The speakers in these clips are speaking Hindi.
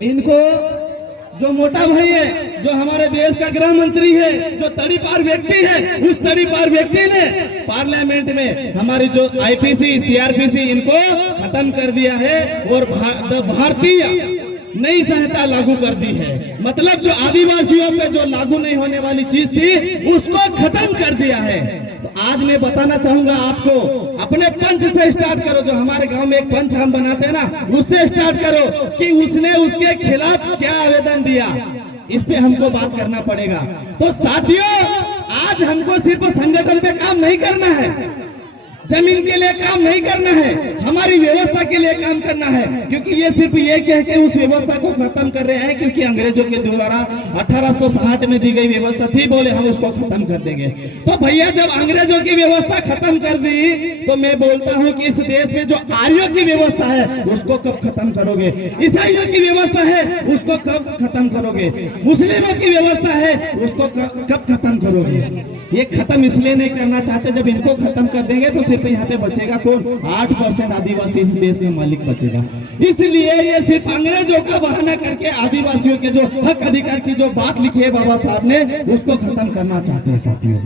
इनको जो मोटा भाई है, जो हमारे देश का गृह मंत्री है, जो तड़ीपार व्यक्ति है, उस तड़ीपार व्यक्ति ने पार्लियामेंट में हमारी जो आईपीसी सीआरपीसी इनको खत्म कर दिया है और भारतीय नई संहिता लागू कर दी है। मतलब जो आदिवासियों पे जो लागू नहीं होने वाली चीज थी उसको खत्म कर दिया है। तो आज मैं बताना चाहूंगा आपको, अपने पंच से स्टार्ट करो। जो हमारे गांव में एक पंच हम बनाते हैं ना, उससे स्टार्ट करो कि उसने उसके खिलाफ क्या आवेदन दिया। इस पे हमको बात करना पड़ेगा। तो साथियों, आज हमको सिर्फ संगठन पे काम नहीं करना है, जमीन के लिए काम नहीं करना है, हमारी व्यवस्था के लिए काम करना है। क्योंकि ये सिर्फ ये कह के उस व्यवस्था को खत्म कर रहे हैं क्योंकि अंग्रेजों के द्वारा 1860 में दी गई व्यवस्था थी, बोले हम उसको खत्म कर देंगे। तो भैया जब अंग्रेजों की व्यवस्था खत्म कर दी तो मैं बोलता हूं कि इस देश में जो आर्यों की व्यवस्था है उसको कब खत्म करोगे? ईसाइयों की व्यवस्था है उसको कब खत्म करोगे? मुस्लिमों की व्यवस्था है उसको कब खत्म करोगे? ये खत्म इसलिए नहीं करना चाहते, जब इनको खत्म कर देंगे तो सिर्फ यहाँ पे बचेगा कौन? 8% आदिवासी इस देश में मालिक बचेगा। इसलिए ये सिर्फ अंग्रेजों का बहाना करके आदिवासियों के जो हक अधिकार की जो बात लिखी है बाबा साहब ने, उसको खत्म करना चाहते हैं। साथियों,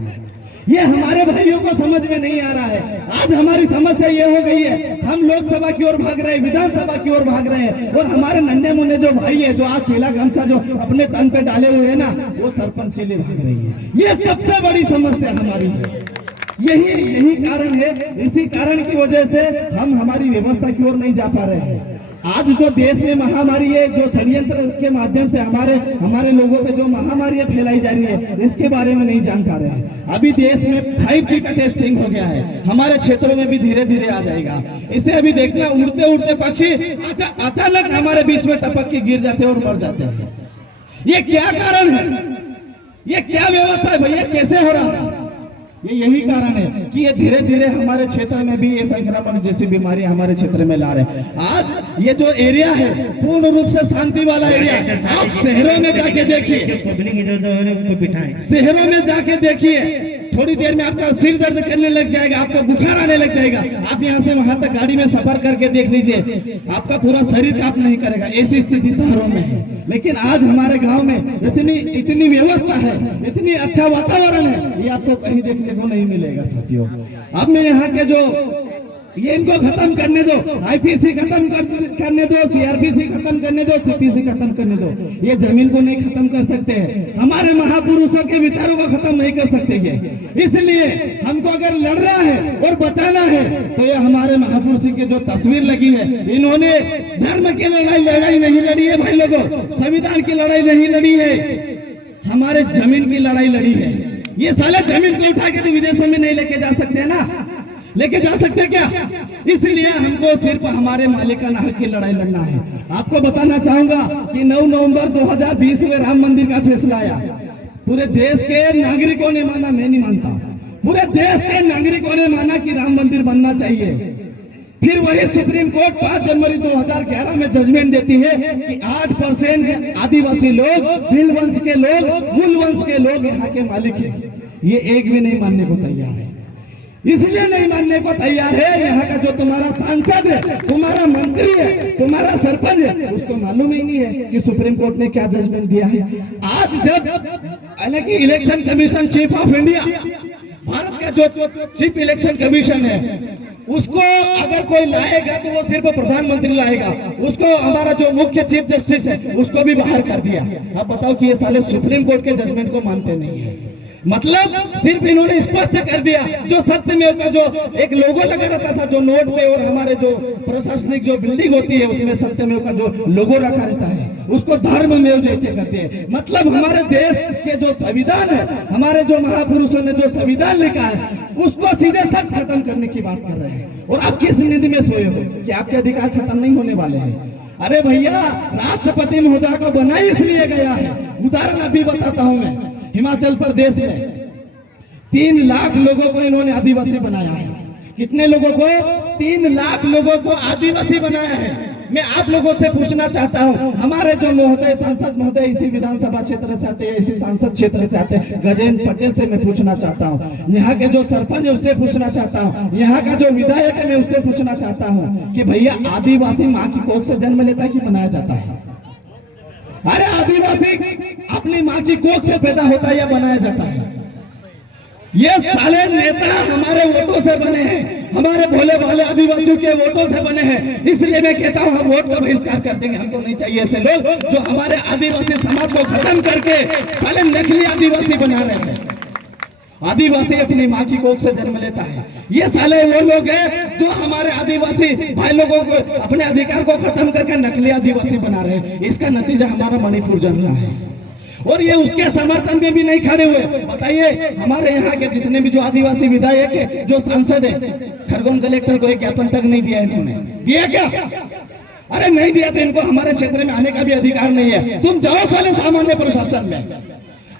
ये हमारे भाइयों को समझ में नहीं आ रहा है। आज हमारी समस्या ये हो गई है, हम लोकसभा की ओर भाग रहे हैं, विधानसभा की ओर भाग रहे हैं, और हमारे नन्हे मुन्ने जो भाई है, जो आज पीला गमछा जो अपने तन पे डाले हुए हैं ना, वो सरपंच के लिए भाग रही है। ये सबसे बड़ी समस्या हमारी है। यही कारण है। इसी कारण की वजह से हम हमारी व्यवस्था की ओर नहीं जा पा रहे हैं। आज जो देश में महामारी है, जो षड्यंत्र के माध्यम से हमारे लोगों पे जो महामारी फैलाई जा रही है, इसके बारे में नहीं जान पा रहे हैं। अभी देश में 5G का टेस्टिंग हो गया है, हमारे क्षेत्रों में भी धीरे धीरे आ जाएगा। इसे अभी देखना, उड़ते उड़ते पक्षी अचानक हमारे बीच में टपक के गिर जाते हैं और मर जाते हैं। ये क्या कारण है? ये क्या व्यवस्था है भैया? कैसे हो रहा है? ये यही कारण है कि ये धीरे धीरे हमारे क्षेत्र में भी ये संक्रमण जैसी बीमारी हमारे क्षेत्र में ला रहे हैं। आज ये जो एरिया है पूर्ण रूप से शांति वाला एरिया, आप शहरों में जाके देखिए, शहरों में जाके देखिए, थोड़ी देर में आपका सिर दर्द करने लग जाएगा, आपका बुखार आने लग जाएगा। आप यहाँ से वहां तक गाड़ी में सफर करके देख लीजिए, आपका पूरा शरीर काम नहीं करेगा। ऐसी स्थिति शहरों में है। लेकिन आज हमारे गांव में इतनी व्यवस्था है, इतनी अच्छा वातावरण है, ये आपको कहीं देखने को नहीं मिलेगा। साथियों, अब मैं यहाँ के जो ये इनको खत्म करने दो, आईपीसी खत्म करने दो, सीआरपीसी खत्म करने दो, सीपीसी खत्म करने दो। ये जमीन को नहीं खत्म कर सकते हैं, हमारे महापुरुषों के विचारों को खत्म नहीं कर सकते हैं। इसलिए हमको अगर लड़ रहा है और बचाना है तो ये हमारे महापुरुषों की जो तस्वीर लगी है, इन्होंने धर्म की लड़ाई नहीं लड़ी है भाई लोगों, संविधान की लड़ाई नहीं लड़ी है, हमारे जमीन की लड़ाई लड़ी है। ये साले जमीन को उठा के तो विदेशों में नहीं लेके जा सकते ना, लेके जा सकते क्या? इसलिए हमको सिर्फ हमारे मालिकाना हक की लड़ाई लड़ना है। आपको बताना चाहूंगा कि 9 नवंबर 2020 में राम मंदिर का फैसला आया। पूरे देश के नागरिकों ने माना, मैं नहीं मानता, पूरे देश के नागरिकों ने माना कि राम मंदिर बनना चाहिए। फिर वही सुप्रीम कोर्ट 5 जनवरी 2011 में जजमेंट देती है कि 8% आदिवासी लोग, भील वंश के लोग, मूल वंश के लोग यहाँ के मालिक हैं। ये एक भी नहीं मानने को तैयार है। इसलिए नहीं मानने को तैयार है, यहाँ का जो तुम्हारा सांसद है, तुम्हारा मंत्री है, तुम्हारा सरपंच है, उसको मालूम ही नहीं है कि सुप्रीम कोर्ट ने क्या जजमेंट दिया है। आज जब हालांकि election commission, chief of India, Bharat का जो चीफ इलेक्शन कमीशन है, उसको अगर कोई लाएगा तो वो सिर्फ प्रधानमंत्री लाएगा, उसको हमारा जो मुख्य चीफ जस्टिस है उसको भी बाहर कर दिया। अब बताओ कि ये साले सुप्रीम कोर्ट के जजमेंट को मानते नहीं है। मतलब सिर्फ इन्होंने स्पष्ट कर दिया, जो सत्यमेव का जो एक लोगो लगा रहता था जो नोट पे, और हमारे जो प्रशासनिक जो बिल्डिंग होती है उसमें सत्यमेव का जो लोगो रखा रहता है, उसको धर्ममेव जयते करते हैं। मतलब हमारे देश के जो संविधान है, हमारे जो महापुरुषों ने जो संविधान लिखा है, उसको सीधे सब खत्म करने की बात कर रहे हैं। और आप किस नींद में सोए हो कि आपके अधिकार खत्म नहीं होने वाले हैं? अरे भैया, राष्ट्रपति महोदय को बनाया इसलिए गया है। उदाहरण अभी बताता हूं मैं, हिमाचल प्रदेश में 3 लाख लोगों को इन्होंने आदिवासी बनाया है। कितने लोगों को? 3 लाख लोगों को आदिवासी बनाया है। मैं आप लोगों से पूछना चाहता हूं, हमारे जो महोदय सांसद महोदय इसी विधानसभा क्षेत्र से आते हैं, इसी सांसद क्षेत्र से आते हैं, गजेंद्र पटेल से मैं पूछना चाहता हूं, यहाँ के जो सरपंच है उससे पूछना चाहता हूं, यहाँ का जो विधायक है मैं उससे पूछना चाहता हूं कि भैया आदिवासी माँ की कोख से जन्म लेता है कि बनाया जाता है? अरे आदिवासी अपनी माँ की कोख से पैदा होता है या बनाया जाता है? ये साले नेता हमारे वोटों से बने हैं, हमारे भोले भाले आदिवासियों के वोटों से बने हैं। इसलिए मैं कहता हूँ हम वोट का बहिष्कार कर देंगे। हमको नहीं चाहिए ऐसे लोग जो हमारे आदिवासी समाज को खत्म करके साले नकली आदिवासी बना रहे हैं। आदिवासी अपनी माँ की कोख से जन्म लेता है। ये साले वो लोग हैं जो हमारे आदिवासी भाई लोगों को अपने अधिकार को खत्म करके नकली आदिवासी बना रहे हैं। इसका नतीजा हमारा मणिपुर जल रहा है और ये उसके समर्थन में भी नहीं खड़े हुए। बताइए हमारे यहाँ के जितने भी जो आदिवासी विधायक है, जो सांसद है, खरगोन कलेक्टर को एक ज्ञापन तक नहीं दिया इन्होंने। दिया क्या? अरे नहीं दिया तो इनको हमारे क्षेत्र में आने का भी अधिकार नहीं है। तुम जाओ साले सामान्य प्रशासन में।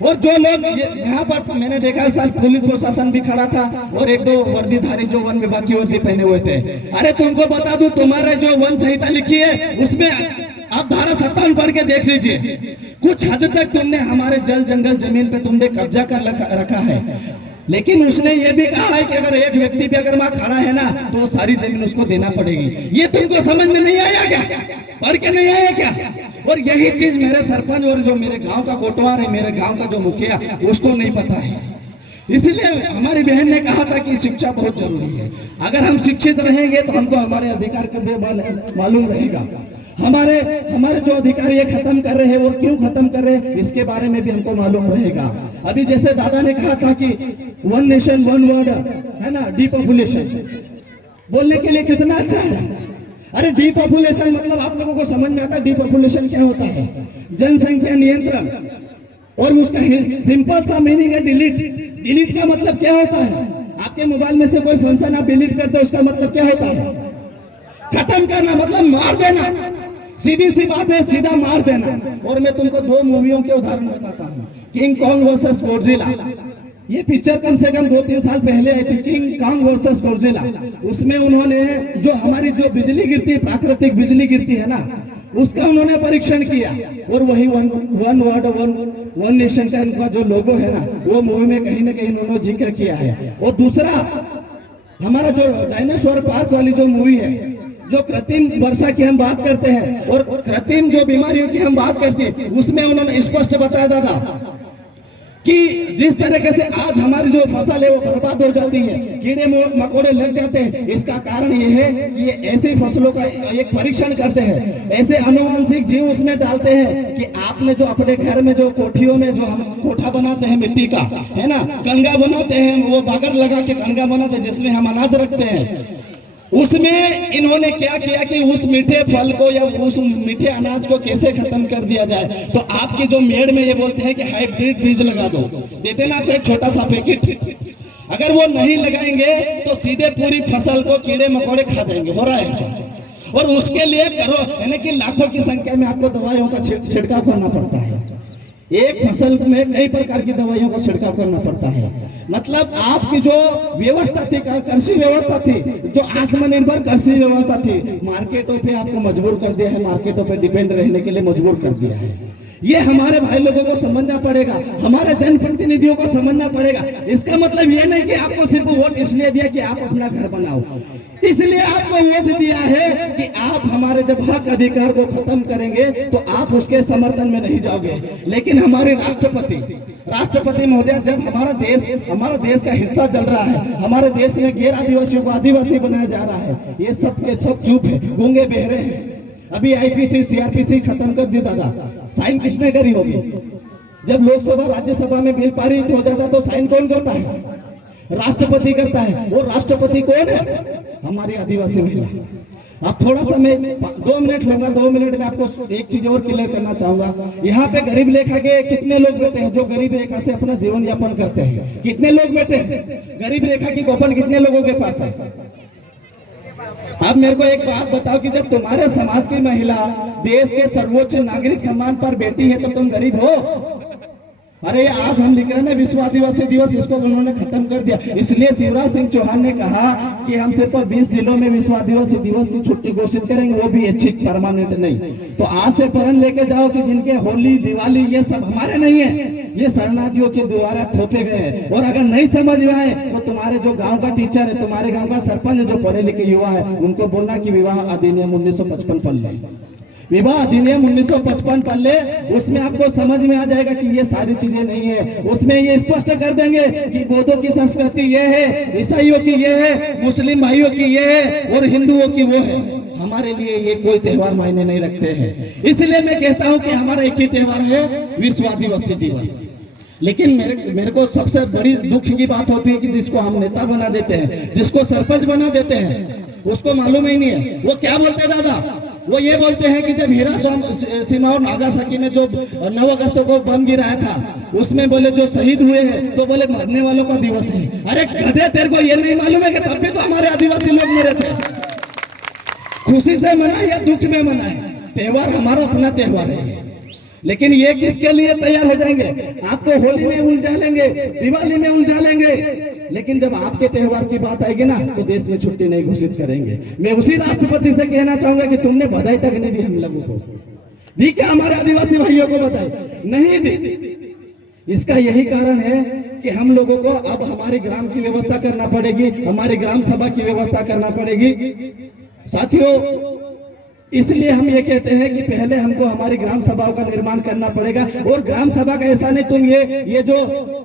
और जो लोग यहाँ पर मैंने देखा इस साल पुलिस प्रशासन भी खड़ा था और एक दो वर्दीधारी जो वन विभाग की वर्दी पहने हुए थे। अरे तुमको बता दूं, तुम्हारे जो वन संहिता लिखी है उसमें आप धारा 57 पढ़ के देख लीजिए। कुछ हद तक तुमने हमारे जल जंगल जमीन पे तुमने कब्जा कर रखा है, लेकिन उसने ये भी कहा है कि अगर एक व्यक्ति पे अगर वहां खड़ा है ना तो वो सारी जमीन उसको देना पड़ेगी। ये तुमको समझ में नहीं आया क्या? पढ़ के नहीं आया क्या? और यही चीज मेरे सरपंच और जो मेरे गांव का कोटवार है, मेरे गांव का जो मुखिया, उसको नहीं पता है। इसलिए हमारी बहन ने कहा था कि शिक्षा बहुत जरूरी है। अगर हम शिक्षित रहेंगे तो हमको हमारे अधिकार के मालूम रहेगा। हमारे जो अधिकार ये खत्म कर रहे हैं और क्यों खत्म कर रहे हैं इसके बारे में भी हमको मालूम रहेगा। अभी जैसे दादा ने कहा था कि 1 नेशन 1 वर्ड है ना, डीपॉपुलेशन बोलने के लिए कितना अच्छा है। अरे डीपॉपुलेशन मतलब आप लोगों को समझ में आता है डीपॉपुलेशन क्या होता है? जनसंख्या नियंत्रण। और उसका सिंपल सा मीनिंग है डिलीट। डिलीट का मतलब क्या होता है? आपके मोबाइल में से कोई फंक्शन आप डिलीट करते हो, उसका मतलब क्या होता है? खत्म करना, मतलब मार देना। सीधी सी बात है, सीधा मार देना। और मैं तुमको 2 मूवियों के उदाहरण बताता हूँ। किंग कॉन्ग वर्सेस गॉडजिला, ये पिक्चर कम से कम 2-3 साल पहले आई थी, किंग कॉन्ग वर्सेस गॉडजिला। उसमें उन्होंने जो हमारी जो बिजली गिरती है, प्राकृतिक बिजली गिरती है ना, उसका उन्होंने परीक्षण किया। और वही वन वर्ड वन नेशन का इनका जो लोगो है ना, वो मूवी में कहीं ना कहीं उन्होंने जिक्र किया है। और दूसरा हमारा जो डायनासोर पार्क वाली जो मूवी है, जो कृत्रिम वर्षा की हम बात करते हैं और कृत्रिम जो बीमारियों की हम बात करते हैं, उसमें उन्होंने स्पष्ट बताया दादा कि जिस तरीके से आज हमारी जो फसल है वो बर्बाद हो जाती है, कीड़े मकोड़े लग जाते हैं, इसका कारण ये है कि ये ऐसी फसलों का एक परीक्षण करते हैं, ऐसे आनुवंशिक जीव उसमें डालते हैं कि आपने जो अपने घर में जो कोठियों में जो हम कोठा बनाते हैं मिट्टी का, है ना, कनगा बनाते हैं, वो बागर लगा के कनगा बनाते हैं जिसमें हम अनाज रखते हैं। उसमें इन्होंने क्या किया कि उस मीठे फल को या उस मीठे अनाज को कैसे खत्म कर दिया जाए। तो आपकी जो मेड़ में ये बोलते हैं कि हाइब्रिड बीज लगा दो, देते ना आपको एक छोटा सा पैकेट, अगर वो नहीं लगाएंगे तो सीधे पूरी फसल को कीड़े मकोड़े खा जाएंगे। हो रहा है ऐसा। और उसके लिए यानी कि लाखों की संख्या में आपको दवाइयों का छिड़काव करना पड़ता है। एक फसल में कई प्रकार की दवाइयों का छिड़काव करना पड़ता है। मतलब आपकी जो व्यवस्था थी, कृषि व्यवस्था थी, जो आत्मनिर्भर कृषि व्यवस्था थी, मार्केटों पे आपको मजबूर कर दिया है, मार्केटों पे डिपेंड रहने के लिए मजबूर कर दिया है। ये हमारे भाई लोगों को समझना पड़ेगा, हमारे जनप्रतिनिधियों को समझना पड़ेगा। इसका मतलब ये नहीं कि आपको सिर्फ वोट इसलिए दिया कि आप अपना घर बनाओ, इसलिए आपको वोट दिया है कि आप हमारे जब हक अधिकार को खत्म करेंगे तो आप उसके समर्थन में नहीं जाओगे। लेकिन हमारे राष्ट्रपति महोदय, जब हमारा देश का हिस्सा चल रहा है, हमारे देश में गैर आदिवासियों को आदिवासी बनाया जा रहा है, ये सब के सब चुप है, गूंगे बहरे हैं। अभी आईपीसी सीआरपीसी खत्म कर दी दादा, साइन किसने करी होगी? जब लोकसभा राज्यसभा में बिल पारित हो जाता तो साइन कौन करता है? राष्ट्रपति करता है। वो राष्ट्रपति कौन है? हमारी आदिवासी महिला। आप थोड़ा सा मैं 2 मिनट लूंगा, 2 मिनट में आपको एक चीज और क्लियर करना चाहूंगा। यहाँ पे गरीब रेखा के कितने लोग बैठे हैं जो गरीब रेखा से अपना जीवन यापन करते हैं? कितने लोग बैठे हैं? गरीब रेखा की कूपन कितने लोगों के पास है? अब मेरे को एक बात बताओ कि जब तुम्हारे समाज की महिला देश के सर्वोच्च नागरिक सम्मान पर बैठी है तो तुम गरीब हो? अरे आज हम लिख रहे हैं विश्व आदिवासी दिवस, इसको उन्होंने खत्म कर दिया। इसलिए शिवराज सिंह चौहान ने कहा कि हम सिर्फ 20 जिलों में विश्व आदिवासी दिवस की छुट्टी घोषित करेंगे, वो भी अच्छी परमानेंट नहीं। तो आज से प्रण लेके जाओ कि जिनके होली दिवाली ये सब हमारे नहीं है, ये शरणार्थियों के द्वारा थोपे गए हैं। और अगर नहीं समझ में आए तो तुम्हारे जो गाँव का टीचर है, तुम्हारे गाँव का सरपंच जो पढ़े लिखे युवा है, उनको बोलना कि विवाह अधिनियम 1955 पढ़ लें। विवाह अधिनियम 1955 पढ़ ले, उसमें आपको समझ में आ जाएगा कि ये सारी चीजें नहीं है। उसमें ये स्पष्ट कर देंगे कि बौद्धों की संस्कृति ये है, ईसाइयों की ये है, मुस्लिम भाइयों की ये है और हिंदुओं की वो है। हमारे लिए ये कोई त्योहार मायने नहीं रखते हैं। इसलिए मैं कहता हूं कि हमारा एक ही त्योहार है, विश्व आदिवासी दिवस। लेकिन मेरे को सबसे बड़ी दुख की बात होती है कि जिसको हम नेता बना देते हैं, जिसको सरपंच बना देते हैं, उसको मालूम ही नहीं है। वो क्या बोलते हैं दादा, वो ये बोलते हैं कि जब हिरोशिमा और नागासाकी में जो 9 अगस्त को बम गिराया था, उसमें बोले जो शहीद हुए हैं तो बोले मरने वालों का दिवस है। अरे गधे, तेरे को ये नहीं मालूम है कि तब भी तो हमारे आदिवासी लोग मरे थे। खुशी से मनाए या दुख में मनाए, त्योहार हमारा अपना त्योहार है। लेकिन ये किसके लिए तैयार हो जाएंगे? आपको होली में उलझा लेंगे, दिवाली में उलझा लेंगे, लेकिन जब आपके त्योहार की बात आएगी ना तो देश में छुट्टी नहीं घोषित करेंगे। मैं उसी राष्ट्रपति से कहना चाहूंगा कि तुमने बधाई तक नहीं दी हम लोगों को, दी क्या हमारे आदिवासी भाइयों को बधाई? नहीं दी। इसका यही कारण है कि हम लोगों को अब हमारी ग्राम की व्यवस्था करना पड़ेगी, हमारी ग्राम सभा की व्यवस्था करना पड़ेगी। साथियों, इसलिए हम ये कहते हैं कि पहले हमको हमारी ग्राम सभाओं का निर्माण करना पड़ेगा। और ग्राम सभा का ऐसा नहीं, तुम ये जो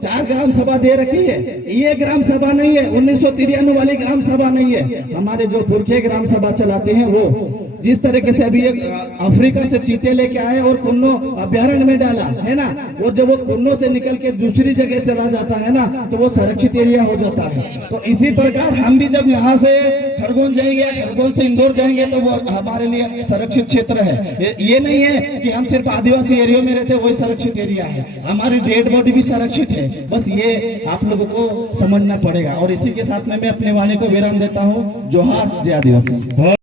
4 ग्राम सभा दे रखी है, ये ग्राम सभा नहीं है, 1993 वाली ग्राम सभा नहीं है। हमारे जो पुरखे ग्राम सभा चलाते हैं, वो जिस तरीके से अभी अफ्रीका से चीते लेके आए और कुन्नो अभ्यारण्य में डाला है ना, और जब वो कुन्नो से निकल के दूसरी जगह चला जाता है ना तो वो संरक्षित एरिया हो जाता है। तो इसी प्रकार हम भी जब यहाँ से खरगोन जाएंगे, खरगोन से इंदौर जाएंगे तो वो हमारे लिए संरक्षित क्षेत्र है। ये नहीं है कि हम सिर्फ आदिवासी एरिया में रहते, वही संरक्षित एरिया है। हमारी डेड बॉडी भी संरक्षित है। बस ये आप लोगों को समझना पड़ेगा। और इसी के साथ में मैं अपने वाणी को विराम देता हूँ। जोहार, जय आदिवासी।